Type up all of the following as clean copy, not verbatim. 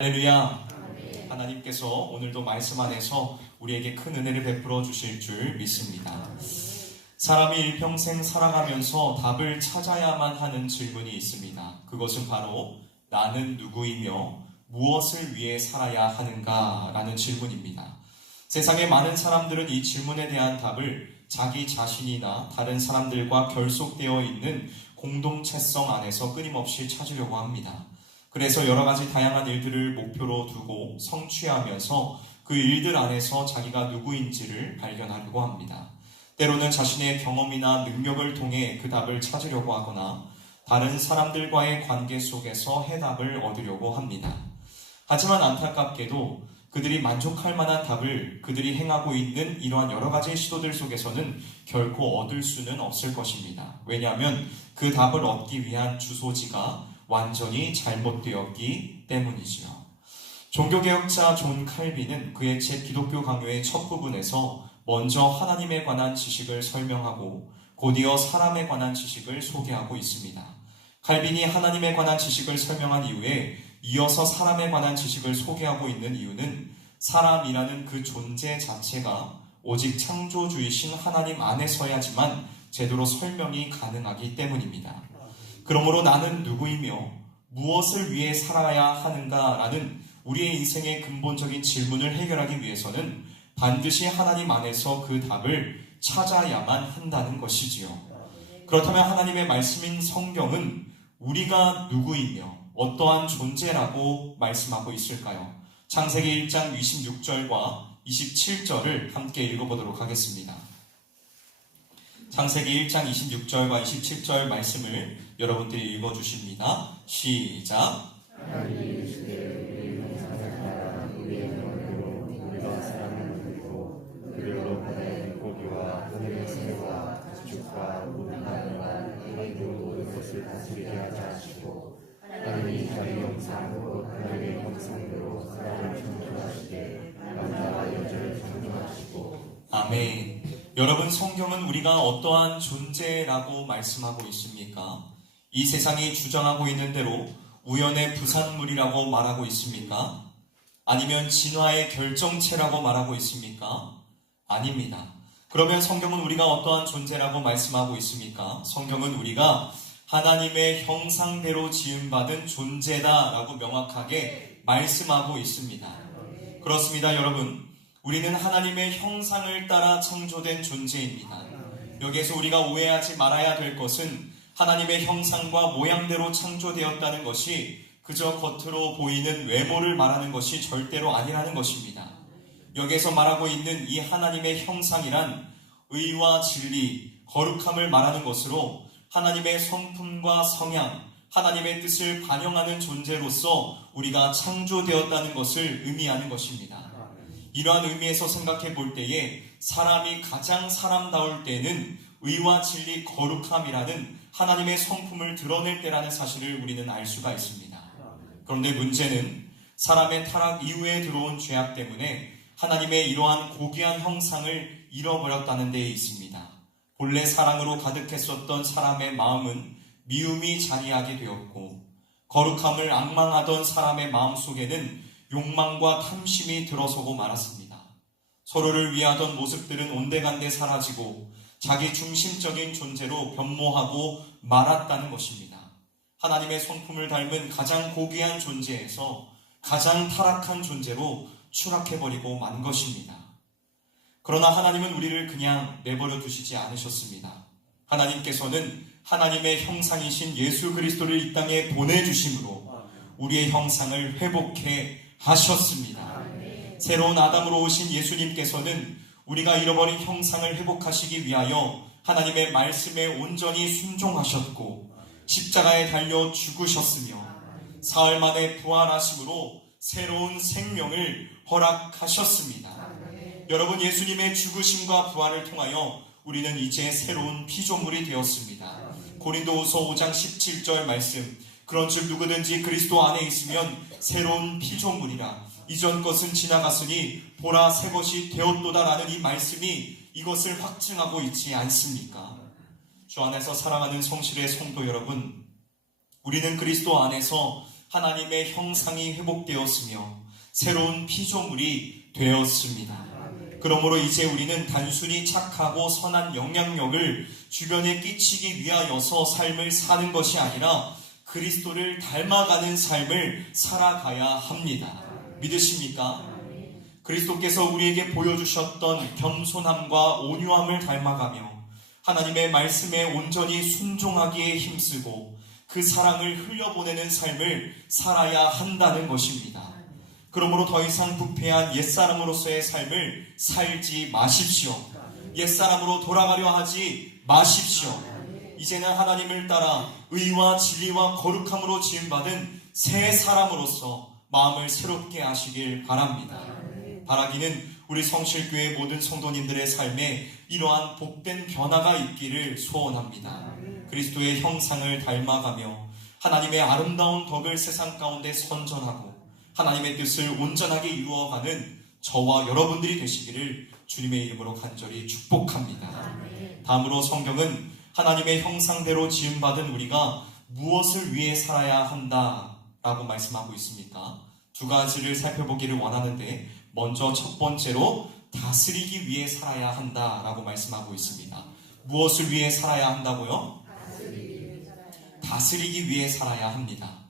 할렐루야. 하나님께서 오늘도 말씀 안에서 우리에게 큰 은혜를 베풀어 주실 줄 믿습니다. 사람이 일평생 살아가면서 답을 찾아야만 하는 질문이 있습니다. 그것은 바로 나는 누구이며 무엇을 위해 살아야 하는가 라는 질문입니다. 세상의 많은 사람들은 이 질문에 대한 답을 자기 자신이나 다른 사람들과 결속되어 있는 공동체성 안에서 끊임없이 찾으려고 합니다. 그래서 여러 가지 다양한 일들을 목표로 두고 성취하면서 그 일들 안에서 자기가 누구인지를 발견하려고 합니다. 때로는 자신의 경험이나 능력을 통해 그 답을 찾으려고 하거나 다른 사람들과의 관계 속에서 해답을 얻으려고 합니다. 하지만 안타깝게도 그들이 만족할 만한 답을 그들이 행하고 있는 이러한 여러 가지 시도들 속에서는 결코 얻을 수는 없을 것입니다. 왜냐하면 그 답을 얻기 위한 주소지가 완전히 잘못되었기 때문이지요. 종교개혁자 존 칼빈은 그의 책 기독교 강요의 첫 부분에서 먼저 하나님에 관한 지식을 설명하고 곧이어 사람에 관한 지식을 소개하고 있습니다. 칼빈이 하나님에 관한 지식을 설명한 이후에 이어서 사람에 관한 지식을 소개하고 있는 이유는 사람이라는 그 존재 자체가 오직 창조주이신 하나님 안에서야지만 제대로 설명이 가능하기 때문입니다. 그러므로 나는 누구이며 무엇을 위해 살아야 하는가라는 우리의 인생의 근본적인 질문을 해결하기 위해서는 반드시 하나님 안에서 그 답을 찾아야만 한다는 것이지요. 그렇다면 하나님의 말씀인 성경은 우리가 누구이며 어떠한 존재라고 말씀하고 있을까요? 창세기 1장 26절과 27절을 함께 읽어보도록 하겠습니다. 창세기 1장 26절과 27절 말씀을 여러분들이 읽어주십니다. 시작. 하나님이 이르시되 우리 형상을 우리의 형상으로 우리가 사람을 만들고 그들로 바다의 물고기와 하늘의 새와 가축과 모든 나무와 땅의 모든 것을 다스리게 하자 하시고 하나님이 자기 형상으로 하나님의 형상대로 사람을 창조하시되 남자와 여자를 창조하시고. 아멘. 여러분, 성경은 우리가 어떠한 존재라고 말씀하고 있습니까? 이 세상이 주장하고 있는 대로 우연의 부산물이라고 말하고 있습니까? 아니면 진화의 결정체라고 말하고 있습니까? 아닙니다. 그러면 성경은 우리가 어떠한 존재라고 말씀하고 있습니까? 성경은 우리가 하나님의 형상대로 지음받은 존재다라고 명확하게 말씀하고 있습니다. 그렇습니다, 여러분. 우리는 하나님의 형상을 따라 창조된 존재입니다. 여기에서 우리가 오해하지 말아야 될 것은 하나님의 형상과 모양대로 창조되었다는 것이 그저 겉으로 보이는 외모를 말하는 것이 절대로 아니라는 것입니다. 여기에서 말하고 있는 이 하나님의 형상이란 의와 진리, 거룩함을 말하는 것으로 하나님의 성품과 성향, 하나님의 뜻을 반영하는 존재로서 우리가 창조되었다는 것을 의미하는 것입니다. 이러한 의미에서 생각해 볼 때에 사람이 가장 사람다울 때는 의와 진리, 거룩함이라는 하나님의 성품을 드러낼 때라는 사실을 우리는 알 수가 있습니다. 그런데 문제는 사람의 타락 이후에 들어온 죄악 때문에 하나님의 이러한 고귀한 형상을 잃어버렸다는 데에 있습니다. 본래 사랑으로 가득했었던 사람의 마음은 미움이 자리하게 되었고 거룩함을 앙망하던 사람의 마음 속에는 욕망과 탐심이 들어서고 말았습니다. 서로를 위하던 모습들은 온데간데 사라지고 자기 중심적인 존재로 변모하고 말았다는 것입니다. 하나님의 성품을 닮은 가장 고귀한 존재에서 가장 타락한 존재로 추락해버리고 만 것입니다. 그러나 하나님은 우리를 그냥 내버려 두시지 않으셨습니다. 하나님께서는 하나님의 형상이신 예수 그리스도를 이 땅에 보내주심으로 우리의 형상을 회복해 하셨습니다. 새로운 아담으로 오신 예수님께서는 우리가 잃어버린 형상을 회복하시기 위하여 하나님의 말씀에 온전히 순종하셨고 십자가에 달려 죽으셨으며 사흘 만에 부활하심으로 새로운 생명을 허락하셨습니다. 여러분, 예수님의 죽으심과 부활을 통하여 우리는 이제 새로운 피조물이 되었습니다. 고린도후서 5장 17절 말씀, 그런즉 누구든지 그리스도 안에 있으면 새로운 피조물이라 이전 것은 지나갔으니 보라 새 것이 되었도다라는 이 말씀이 이것을 확증하고 있지 않습니까? 주 안에서 사랑하는 성실의 성도 여러분, 우리는 그리스도 안에서 하나님의 형상이 회복되었으며 새로운 피조물이 되었습니다. 그러므로 이제 우리는 단순히 착하고 선한 영향력을 주변에 끼치기 위하여서 삶을 사는 것이 아니라 그리스도를 닮아가는 삶을 살아가야 합니다. 믿으십니까? 그리스도께서 우리에게 보여주셨던 겸손함과 온유함을 닮아가며 하나님의 말씀에 온전히 순종하기에 힘쓰고 그 사랑을 흘려보내는 삶을 살아야 한다는 것입니다. 그러므로 더 이상 부패한 옛사람으로서의 삶을 살지 마십시오. 옛사람으로 돌아가려 하지 마십시오. 이제는 하나님을 따라 의와 진리와 거룩함으로 지음받은 새 사람으로서 마음을 새롭게 하시길 바랍니다. 바라기는 우리 성실교회 모든 성도님들의 삶에 이러한 복된 변화가 있기를 소원합니다. 그리스도의 형상을 닮아가며 하나님의 아름다운 덕을 세상 가운데 선전하고 하나님의 뜻을 온전하게 이루어가는 저와 여러분들이 되시기를 주님의 이름으로 간절히 축복합니다. 다음으로 성경은 하나님의 형상대로 지음받은 우리가 무엇을 위해 살아야 한다라고 말씀하고 있습니까? 두 가지를 살펴보기를 원하는데 먼저 첫 번째로 다스리기 위해 살아야 한다라고 말씀하고 있습니다. 무엇을 위해 살아야 한다고요? 다스리기 위해 살아야 합니다.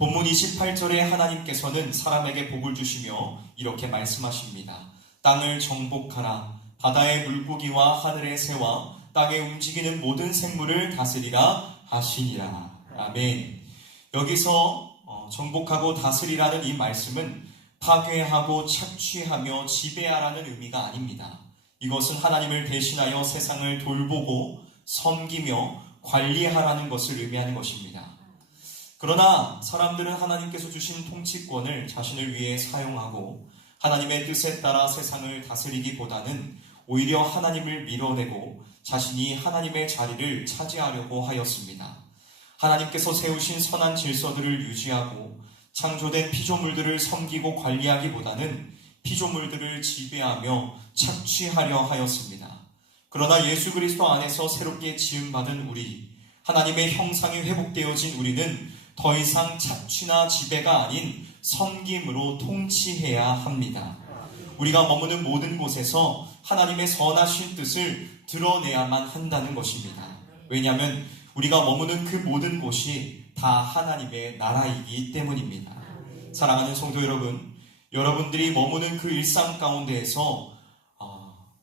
본문 28절에 하나님께서는 사람에게 복을 주시며 이렇게 말씀하십니다. 땅을 정복하라. 바다의 물고기와 하늘의 새와 땅에 움직이는 모든 생물을 다스리라 하시니라. 아멘. 여기서 정복하고 다스리라는 이 말씀은 파괴하고 착취하며 지배하라는 의미가 아닙니다. 이것은 하나님을 대신하여 세상을 돌보고 섬기며 관리하라는 것을 의미하는 것입니다. 그러나 사람들은 하나님께서 주신 통치권을 자신을 위해 사용하고 하나님의 뜻에 따라 세상을 다스리기보다는 오히려 하나님을 밀어내고 자신이 하나님의 자리를 차지하려고 하였습니다. 하나님께서 세우신 선한 질서들을 유지하고 창조된 피조물들을 섬기고 관리하기보다는 피조물들을 지배하며 착취하려 하였습니다. 그러나 예수 그리스도 안에서 새롭게 지음받은 우리, 하나님의 형상이 회복되어진 우리는 더 이상 착취나 지배가 아닌 섬김으로 통치해야 합니다. 우리가 머무는 모든 곳에서 하나님의 선하신 뜻을 드러내야만 한다는 것입니다. 왜냐하면 우리가 머무는 그 모든 곳이 다 하나님의 나라이기 때문입니다. 사랑하는 성도 여러분, 여러분들이 머무는 그 일상 가운데에서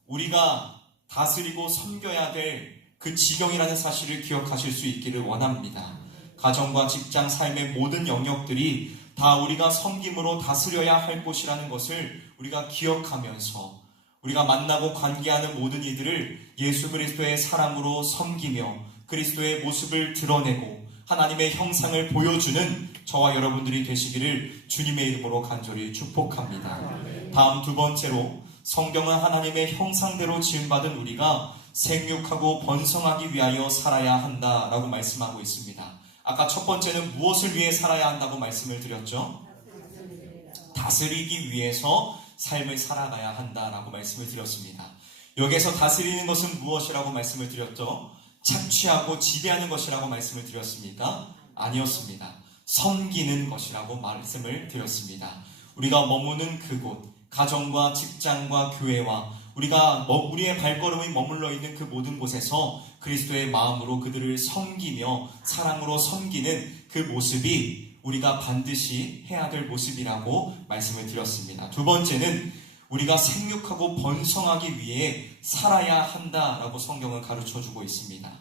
우리가 다스리고 섬겨야 될 그 지경이라는 사실을 기억하실 수 있기를 원합니다. 가정과 직장, 삶의 모든 영역들이 다 우리가 섬김으로 다스려야 할 곳이라는 것을 우리가 기억하면서 우리가 만나고 관계하는 모든 이들을 예수 그리스도의 사랑으로 섬기며 그리스도의 모습을 드러내고 하나님의 형상을 보여주는 저와 여러분들이 되시기를 주님의 이름으로 간절히 축복합니다. 다음 두 번째로 성경은 하나님의 형상대로 지음받은 우리가 생육하고 번성하기 위하여 살아야 한다라고 말씀하고 있습니다. 아까 첫 번째는 무엇을 위해 살아야 한다고 말씀을 드렸죠? 다스리기 위해서 삶을 살아가야 한다라고 말씀을 드렸습니다. 여기에서 다스리는 것은 무엇이라고 말씀을 드렸죠? 착취하고 지배하는 것이라고 말씀을 드렸습니까? 아니었습니다. 섬기는 것이라고 말씀을 드렸습니다. 우리가 머무는 그곳, 가정과 직장과 교회와 우리의 발걸음이 머물러 있는 그 모든 곳에서 그리스도의 마음으로 그들을 섬기며 사랑으로 섬기는 그 모습이 우리가 반드시 해야 될 모습이라고 말씀을 드렸습니다. 두 번째는 우리가 생육하고 번성하기 위해 살아야 한다라고 성경은 가르쳐주고 있습니다.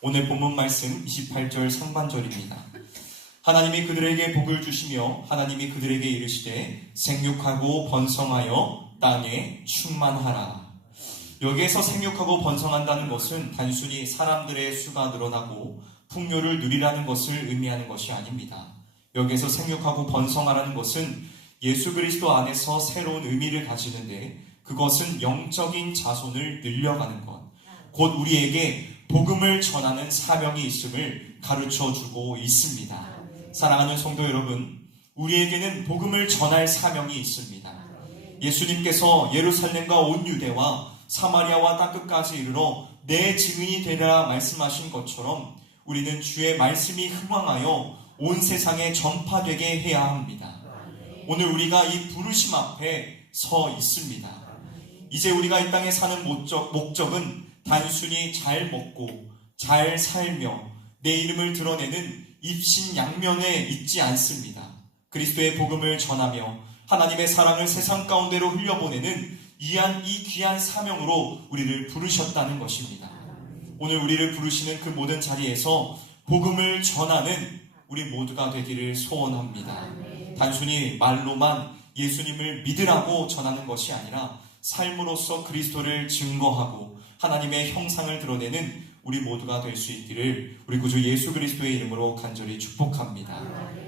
오늘 본문 말씀 28절 상반절입니다. 하나님이 그들에게 복을 주시며 하나님이 그들에게 이르시되 생육하고 번성하여 땅에 충만하라. 여기에서 생육하고 번성한다는 것은 단순히 사람들의 수가 늘어나고 풍요를 누리라는 것을 의미하는 것이 아닙니다. 여기에서 생육하고 번성하라는 것은 예수 그리스도 안에서 새로운 의미를 가지는데 그것은 영적인 자손을 늘려가는 것, 곧 우리에게 복음을 전하는 사명이 있음을 가르쳐주고 있습니다. 사랑하는 성도 여러분, 우리에게는 복음을 전할 사명이 있습니다. 예수님께서 예루살렘과 온 유대와 사마리아와 땅끝까지 이르러 내 증인이 되리라 말씀하신 것처럼 우리는 주의 말씀이 흥황하여 온 세상에 전파되게 해야 합니다. 오늘 우리가 이 부르심 앞에 서 있습니다. 이제 우리가 이 땅에 사는 목적은 단순히 잘 먹고 잘 살며 내 이름을 드러내는 입신양면에 있지 않습니다. 그리스도의 복음을 전하며 하나님의 사랑을 세상 가운데로 흘려보내는 이 귀한 사명으로 우리를 부르셨다는 것입니다. 오늘 우리를 부르시는 그 모든 자리에서 복음을 전하는 우리 모두가 되기를 소원합니다. 단순히 말로만 예수님을 믿으라고 전하는 것이 아니라 삶으로서 그리스도를 증거하고 하나님의 형상을 드러내는 우리 모두가 될 수 있기를 우리 구주 예수 그리스도의 이름으로 간절히 축복합니다.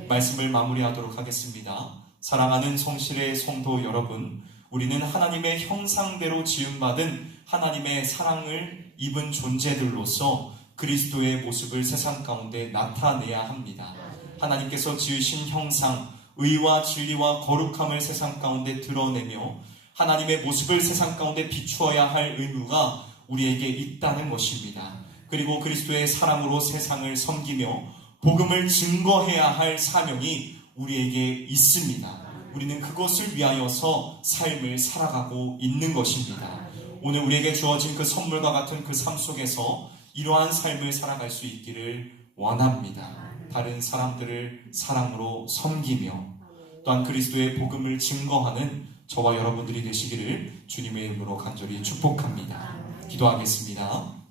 말씀을 마무리하도록 하겠습니다. 사랑하는 성실의 성도 여러분, 우리는 하나님의 형상대로 지음받은 하나님의 사랑을 입은 존재들로서 그리스도의 모습을 세상 가운데 나타내야 합니다. 하나님께서 지으신 형상, 의와 진리와 거룩함을 세상 가운데 드러내며 하나님의 모습을 세상 가운데 비추어야 할 의무가 우리에게 있다는 것입니다. 그리고 그리스도의 사랑으로 세상을 섬기며 복음을 증거해야 할 사명이 우리에게 있습니다. 우리는 그것을 위하여서 삶을 살아가고 있는 것입니다. 오늘 우리에게 주어진 그 선물과 같은 그 삶 속에서 이러한 삶을 살아갈 수 있기를 원합니다. 다른 사람들을 사랑으로 섬기며 또한 그리스도의 복음을 증거하는 저와 여러분들이 되시기를 주님의 이름으로 간절히 축복합니다. 기도하겠습니다.